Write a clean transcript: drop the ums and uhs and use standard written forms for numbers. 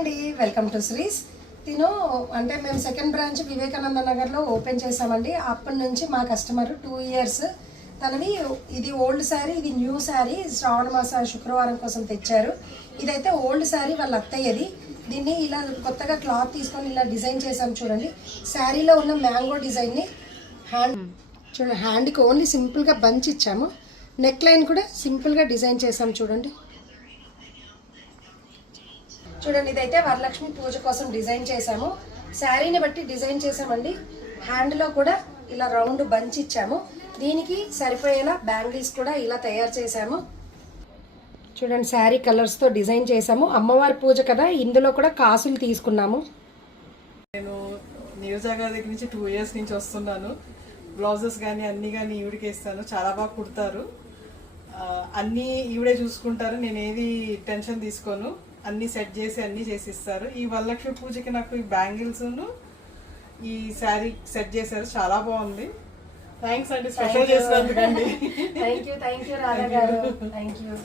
అండి welcome to శ్రీస్ తిను అంటే మేము సెకండ్ బ్రాంచ్ వివేకానంద నగర్లో ఓపెన్ చేసామండి. అప్పటి నుంచి మా కస్టమర్ 2 years తనది ఇది ఓల్డ్ శారీ, ఇది న్యూ శారీ శ్రావణ మాస శుక్రవారం కోసం తెచ్చారు. ఇదైతే ఓల్డ్ శారీ వాళ్ళ అత్తయ్యది. దీన్ని ఇలా కొత్తగా క్లాత్ తీసుకొని ఇలా డిజైన్ చేసాం చూడండి. శారీలో ఉన్న మ్యాంగో డిజైన్ని చూడండి, హ్యాండ్కి ఓన్లీ సింపుల్గా బంచ్ ఇచ్చాము. నెక్ లైన్ కూడా సింపుల్గా డిజైన్ చేసాం చూడండి. చూడండి, ఇదైతే వరలక్ష్మి పూజ కోసం డిజైన్ చేసాము. శారీని బట్టి డిజైన్ చేసామండి. హ్యాండ్లో కూడా ఇలా రౌండ్ బంచ్ ఇచ్చాము. దీనికి సరిపోయేలా బ్యాంగిల్స్ కూడా ఇలా తయారు చేసాము. చూడండి, శారీ కలర్స్తో డిజైన్ చేసాము. అమ్మవారి పూజ కదా, ఇందులో కూడా కాసులు తీసుకున్నాము. నేను నీరజాగా దగ్గర నుంచి 2 years నుంచి వస్తున్నాను. బ్లౌజెస్ కానీ అన్నీ కానీ ఈవిడికి ఇస్తాను. చాలా బాగా కుడతారు. అన్నీ ఈవిడే చూసుకుంటారు. నేను ఏది టెన్షన్ తీసుకోను. అన్నీ సెట్ చేసి అన్నీ చేసి ఇస్తారు. ఈ వరలక్ష్మి పూజకి నాకు ఈ బ్యాంగిల్స్ను ఈ శారీ సెట్ చేశారు. చాలా బాగుంది. థ్యాంక్స్ అండి, స్పెషల్ చేసినందుకండి. థ్యాంక్ యూ రాధా గారు, థ్యాంక్ యూ.